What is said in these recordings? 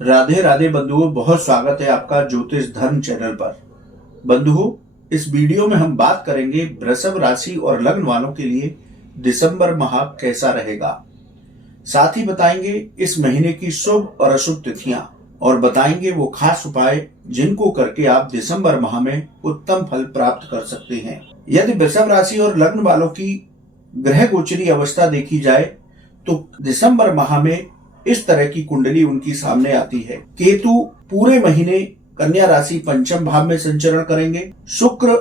राधे राधे बंधुओं, बहुत स्वागत है आपका ज्योतिष धर्म चैनल पर। बंधुओं, इस वीडियो में हम बात करेंगे वृषभ राशि और लग्न वालों के लिए दिसंबर माह कैसा रहेगा। साथ ही बताएंगे इस महीने की शुभ और अशुभ तिथियां और बताएंगे वो खास उपाय जिनको करके आप दिसंबर माह में उत्तम फल प्राप्त कर सकते हैं। यदि वृषभ राशि और लग्न वालों की ग्रह गोचरी अवस्था देखी जाए तो दिसंबर माह में इस तरह की कुंडली उनकी सामने आती है। केतु पूरे महीने कन्या राशि पंचम भाव में संचरण करेंगे। शुक्र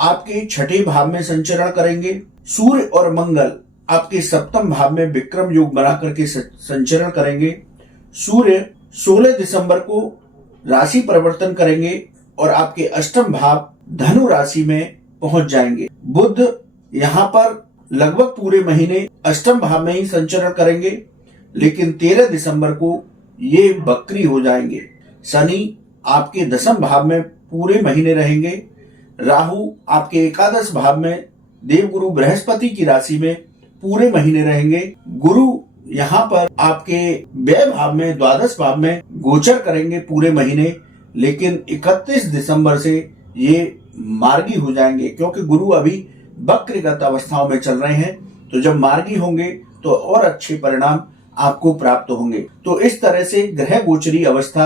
आपके छठे भाव में संचरण करेंगे। सूर्य और मंगल आपके सप्तम भाव में विक्रम योग बना करके संचरण करेंगे। सूर्य 16 दिसंबर को राशि परिवर्तन करेंगे और आपके अष्टम भाव धनु राशि में पहुंच जाएंगे। बुध यहाँ पर लगभग पूरे महीने अष्टम भाव में ही संचरण करेंगे, लेकिन 13 दिसंबर को ये वक्री हो जाएंगे। शनि आपके दसम भाव में पूरे महीने रहेंगे। राहु आपके एकादश भाव में देवगुरु बृहस्पति की राशि में पूरे महीने रहेंगे। गुरु यहाँ पर आपके व्यय भाव में द्वादश भाव में गोचर करेंगे पूरे महीने, लेकिन 31 दिसंबर से ये मार्गी हो जाएंगे, क्योंकि गुरु अभी वक्रगत अवस्थाओं में चल रहे हैं। तो जब मार्गी होंगे तो और अच्छे परिणाम आपको प्राप्त होंगे। तो इस तरह से ग्रह गोचरी अवस्था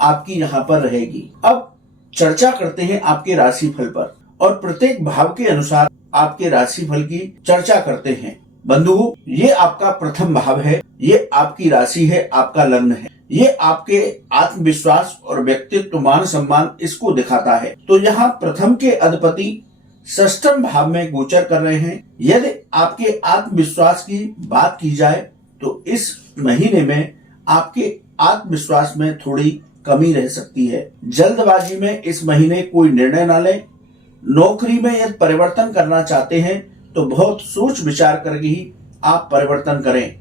आपकी यहाँ पर रहेगी। अब चर्चा करते हैं आपके राशिफल पर और प्रत्येक भाव के अनुसार आपके राशिफल की चर्चा करते हैं। बंधुओं, ये आपका प्रथम भाव है, ये आपकी राशि है, आपका लग्न है। ये आपके आत्मविश्वास और व्यक्तित्व, मान सम्मान इसको दिखाता है। तो यहाँ प्रथम के अधिपति षष्ठम भाव में गोचर कर रहे हैं। यदि आपके आत्मविश्वास की बात की जाए तो इस महीने में आपके आत्मविश्वास में थोड़ी कमी रह सकती है। जल्दबाजी में इस महीने कोई निर्णय ना लें। नौकरी में यदि परिवर्तन करना चाहते हैं तो बहुत सोच विचार करके ही आप परिवर्तन करें।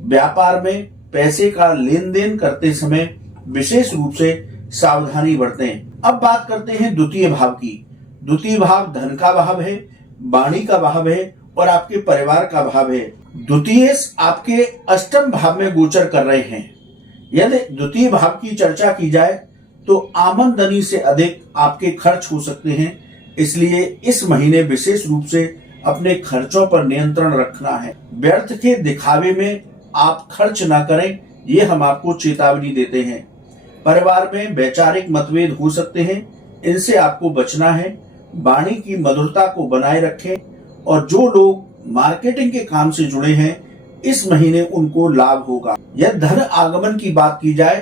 व्यापार में पैसे का लेन देन करते समय विशेष रूप से सावधानी बरतें। अब बात करते हैं द्वितीय भाव की। द्वितीय भाव धन का भाव है, वाणी का भाव है और आपके परिवार का भाव है। द्वितीय आपके अष्टम भाव में गोचर कर रहे हैं। यदि द्वितीय भाव की चर्चा की जाए तो आमदनी से अधिक आपके खर्च हो सकते हैं, इसलिए इस महीने विशेष रूप से अपने खर्चों पर नियंत्रण रखना है। व्यर्थ के दिखावे में आप खर्च ना करें, ये हम आपको चेतावनी देते हैं। परिवार में वैचारिक मतभेद हो सकते हैं, इनसे आपको बचना है। वाणी की मधुरता को बनाए रखें और जो लोग मार्केटिंग के काम से जुड़े हैं इस महीने उनको लाभ होगा। यदि धन आगमन की बात की जाए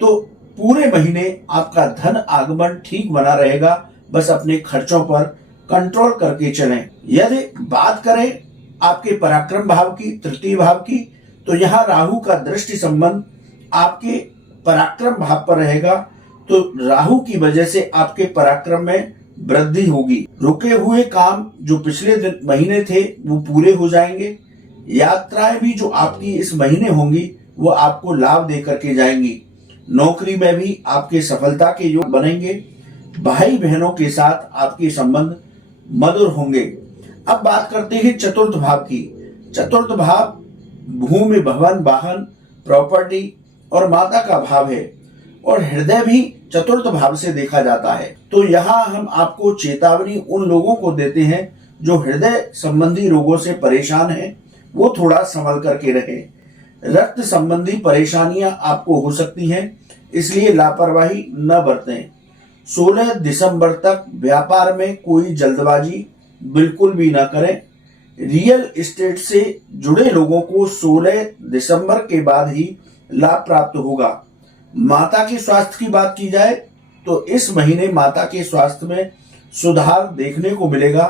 तो पूरे महीने आपका धन आगमन ठीक बना रहेगा, बस अपने खर्चों पर कंट्रोल करके चलें। यदि बात करें आपके पराक्रम भाव की, तृतीय भाव की, तो यहाँ राहु का दृष्टि संबंध आपके पराक्रम भाव पर रहेगा। तो राहु की वजह से आपके पराक्रम में वृद्धि होगी। रुके हुए काम जो पिछले महीने थे वो पूरे हो जाएंगे। यात्राएं भी जो आपकी इस महीने होंगी वो आपको लाभ दे करके जाएंगी। नौकरी में भी आपके सफलता के योग बनेंगे। भाई बहनों के साथ आपके संबंध मधुर होंगे। अब बात करते हैं चतुर्थ भाव की। चतुर्थ भाव भूमि, भवन, वाहन, प्रॉपर्टी और माता का भाव है और हृदय भी चतुर्थ भाव से देखा जाता है। तो यहाँ हम आपको चेतावनी उन लोगों को देते हैं जो हृदय संबंधी रोगों से परेशान हैं, वो थोड़ा संभल करके रहें। रक्त संबंधी परेशानियां आपको हो सकती हैं, इसलिए लापरवाही न बरतें। 16 दिसंबर तक व्यापार में कोई जल्दबाजी बिल्कुल भी न करें। रियल एस्टेट से जुड़े लोगों को 16 दिसंबर के बाद ही लाभ प्राप्त होगा। माता के स्वास्थ्य की बात की जाए तो इस महीने माता के स्वास्थ्य में सुधार देखने को मिलेगा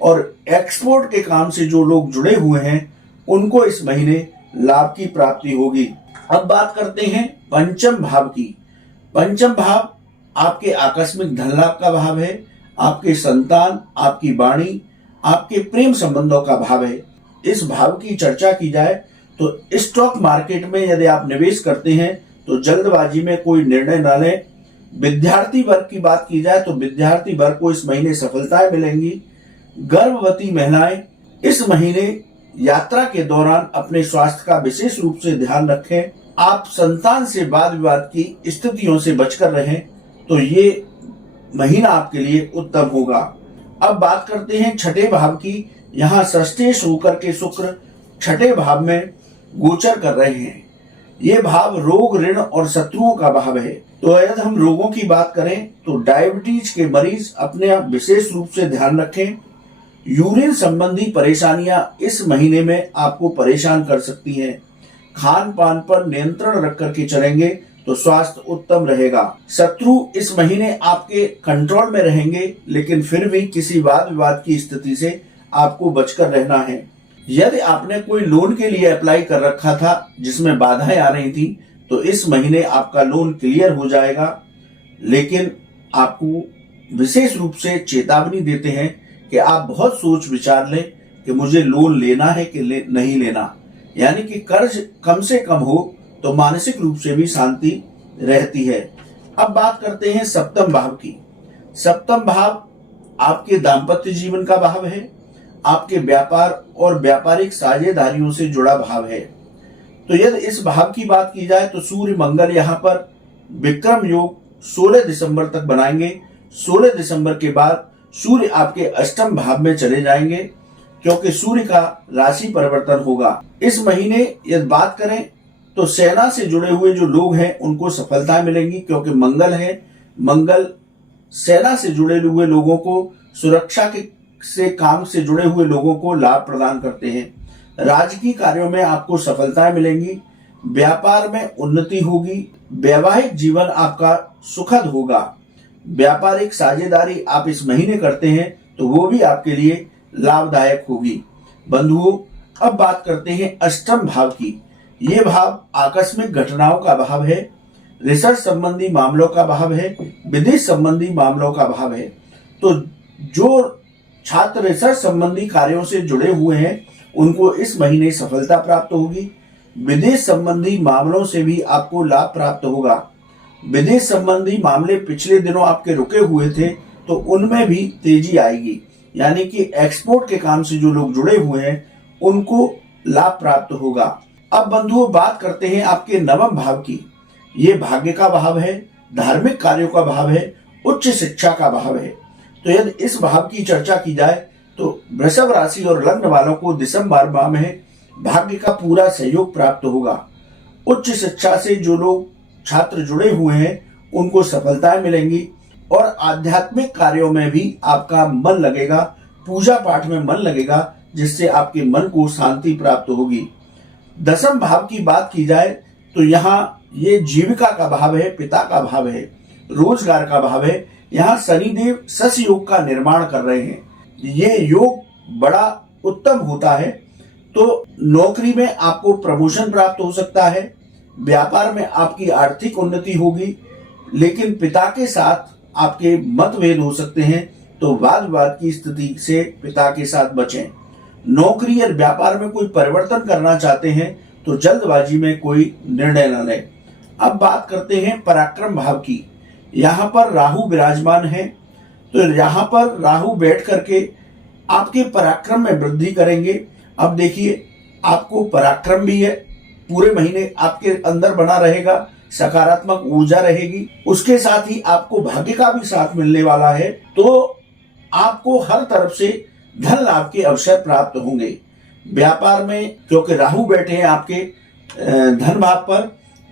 और एक्सपोर्ट के काम से जो लोग जुड़े हुए हैं उनको इस महीने लाभ की प्राप्ति होगी। अब बात करते हैं पंचम भाव की। पंचम भाव आपके आकस्मिक धन लाभ का भाव है, आपके संतान, आपकी वाणी, आपके प्रेम संबंधों का भाव है। इस भाव की चर्चा की जाए तो स्टॉक मार्केट में यदि आप निवेश करते हैं तो जल्दबाजी में कोई निर्णय न लें। विद्यार्थी वर्ग की बात की जाए तो विद्यार्थी वर्ग को इस महीने सफलताएं मिलेंगी। गर्भवती महिलाएं इस महीने यात्रा के दौरान अपने स्वास्थ्य का विशेष रूप से ध्यान रखें। आप संतान से वाद विवाद की स्थितियों से बचकर रहें तो ये महीना आपके लिए उत्तम होगा। अब बात करते हैं छठे भाव की। यहाँ षष्ठेश होकर के शुक्र छठे भाव में गोचर कर रहे हैं। ये भाव रोग, ऋण और शत्रुओं का भाव है। तो यदि हम रोगों की बात करें तो डायबिटीज के मरीज अपने विशेष रूप से ध्यान रखें। यूरिन संबंधी परेशानियां इस महीने में आपको परेशान कर सकती हैं। खान पान पर नियंत्रण रख करके चलेंगे तो स्वास्थ्य उत्तम रहेगा। शत्रु इस महीने आपके कंट्रोल में रहेंगे, लेकिन फिर भी किसी वाद विवाद की स्थिति से आपको बचकर रहना है। यदि आपने कोई लोन के लिए अप्लाई कर रखा था जिसमें बाधाएं आ रही थी, तो इस महीने आपका लोन क्लियर हो जाएगा। लेकिन आपको विशेष रूप से चेतावनी देते हैं कि आप बहुत सोच विचार लें कि मुझे लोन लेना है कि नहीं लेना। यानी कि कर्ज कम से कम हो तो मानसिक रूप से भी शांति रहती है। अब बात करते हैं सप्तम भाव की। सप्तम भाव आपके दाम्पत्य जीवन का भाव है, आपके व्यापार और व्यापारिक साझेदारियों से जुड़ा भाव है। तो यदि इस भाव की बात की जाए तो सूर्य मंगल यहाँ पर विक्रम योग 16 दिसंबर तक बनाएंगे। 16 दिसंबर के बाद सूर्य आपके अष्टम भाव में चले जाएंगे, क्योंकि सूर्य का राशि परिवर्तन होगा। इस महीने यदि बात करें तो सेना से जुड़े हुए जो लोग हैं उनको सफलताएं मिलेंगी, क्योंकि मंगल है। मंगल सेना से जुड़े हुए लोगों को, सुरक्षा के से काम से जुड़े हुए लोगों को लाभ प्रदान करते हैं। राजकीय कार्यों में आपको सफलताएं मिलेंगी। व्यापार में उन्नति होगी। वैवाहिक जीवन आपका सुखद होगा। व्यापारिक साझेदारी आप इस महीने करते हैं तो वो भी आपके लिए लाभदायक होगी। बंधुओं, अब बात करते हैं अष्टम भाव की। ये भाव आकस्मिक घटनाओं का भाव है, रिसर्च संबंधी मामलों का भाव है, विदेश संबंधी मामलों का भाव है। तो जो छात्र रिसर्च संबंधी कार्यों से जुड़े हुए हैं उनको इस महीने सफलता प्राप्त होगी। विदेश संबंधी मामलों से भी आपको लाभ प्राप्त होगा। विदेश संबंधी मामले पिछले दिनों आपके रुके हुए थे तो उनमें भी तेजी आएगी। यानी कि एक्सपोर्ट के काम से जो लोग जुड़े हुए हैं उनको लाभ प्राप्त होगा। अब बंधुओं, बात करते हैं आपके नवम भाव की। ये भाग्य का भाव है, धार्मिक कार्यों का भाव है, उच्च शिक्षा का भाव है। तो यदि इस भाव की चर्चा की जाए तो वृषभ राशि और लग्न वालों को दिसंबर माह में भाग्य का पूरा सहयोग प्राप्त होगा। उच्च शिक्षा से जो लोग छात्र जुड़े हुए हैं उनको सफलताएं मिलेंगी और आध्यात्मिक कार्यों में भी आपका मन लगेगा, पूजा पाठ में मन लगेगा, जिससे आपके मन को शांति प्राप्त होगी। दसम भाव की बात की जाए तो यहाँ ये जीविका का भाव है, पिता का भाव है, रोजगार का भाव है। यहाँ शनिदेव सस योग का निर्माण कर रहे हैं। ये योग बड़ा उत्तम होता है। तो नौकरी में आपको प्रमोशन प्राप्त हो सकता है, व्यापार में आपकी आर्थिक उन्नति होगी, लेकिन पिता के साथ आपके मतभेद हो सकते हैं, तो वाद विवाद की स्थिति से पिता के साथ बचें। नौकरी और व्यापार में कोई परिवर्तन करना चाहते हैं तो जल्दबाजी में कोई निर्णय न लें। अब बात करते हैं पराक्रम भाव की। यहाँ पर राहु विराजमान है, तो यहाँ पर राहु बैठ करके आपके पराक्रम में वृद्धि करेंगे। अब देखिए, आपको पराक्रम भी है, पूरे महीने आपके अंदर बना रहेगा, सकारात्मक ऊर्जा रहेगी। उसके साथ ही आपको भाग्य का भी साथ मिलने वाला है, तो आपको हर तरफ से धन लाभ के अवसर प्राप्त होंगे। व्यापार में क्योंकि राहु बैठे हैं आपके धन भाव पर,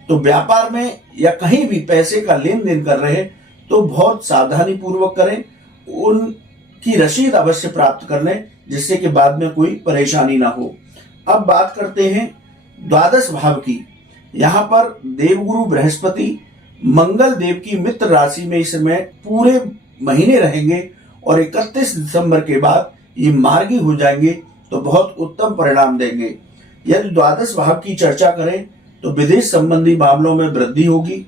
तो व्यापार में या कहीं भी पैसे का लेन देन कर रहे हैं तो बहुत सावधानी पूर्वक करें, उनकी रसीद अवश्य प्राप्त कर लें, जिससे कि बाद में कोई परेशानी ना हो। अब बात करते हैं द्वादश भाव की। यहाँ पर देवगुरु बृहस्पति मंगल देव की मित्र राशि में इस समय पूरे महीने रहेंगे और 31 दिसंबर के बाद ये मार्गी हो जाएंगे, तो बहुत उत्तम परिणाम देंगे। यदि द्वादश भाव की चर्चा करें तो विदेश संबंधी मामलों में वृद्धि होगी।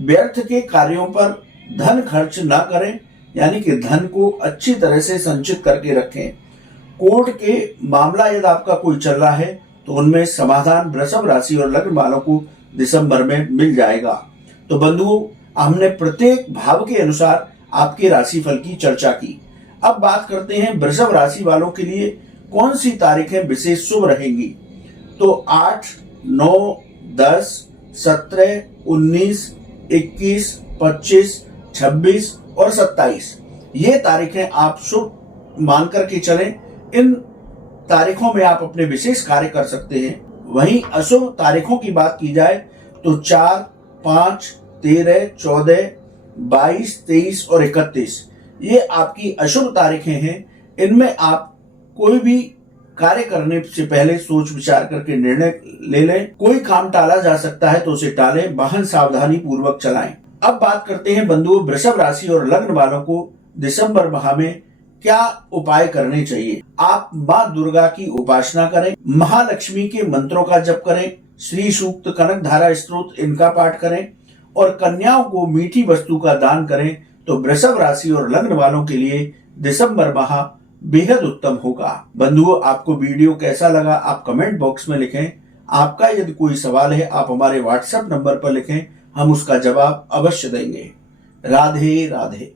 व्यर्थ के कार्यों पर धन खर्च ना करें, यानी कि धन को अच्छी तरह से संचित करके रखें। कोर्ट के मामला यदि आपका कोई चल रहा है तो उनमें समाधान वृषभ राशि और लग्न वालों को दिसंबर में मिल जाएगा। तो बंधुओं, हमने प्रत्येक भाव के अनुसार आपके राशिफल की चर्चा की। अब बात करते हैं वृषभ राशि वालों के लिए कौन सी तारीखें विशेष शुभ रहेंगी। तो 8, 9, 10, 17, 19, 21, 25, 26 और 27 ये तारीखें आप शुभ मान करके चलें। इन तारीखों में आप अपने विशेष कार्य कर सकते हैं। वहीं अशुभ तारीखों की बात की जाए तो 4, 5, 13, 14, 22, 23 और 31 ये आपकी अशुभ तारीखें हैं। इनमें आप कोई भी कार्य करने से पहले सोच विचार करके निर्णय ले लें। कोई काम टाला जा सकता है तो उसे टालें, वाहन सावधानी पूर्वक चलाएं। अब बात करते हैं बंधुओं, वृषभ राशि और लग्न वालों को दिसंबर माह में क्या उपाय करने चाहिए। आप माँ दुर्गा की उपासना करें, महालक्ष्मी के मंत्रों का जप करें, श्री सूक्त, कनक धारा स्तोत्र इनका पाठ करें और कन्याओं को मीठी वस्तु का दान करें तो वृषभ राशि और लग्न वालों के लिए दिसंबर माह बेहद उत्तम होगा। बंधुओं, आपको वीडियो कैसा लगा आप कमेंट बॉक्स में लिखें। आपका यदि कोई सवाल है आप हमारे व्हाट्सएप नंबर पर लिखें, हम उसका जवाब अवश्य देंगे। राधे राधे।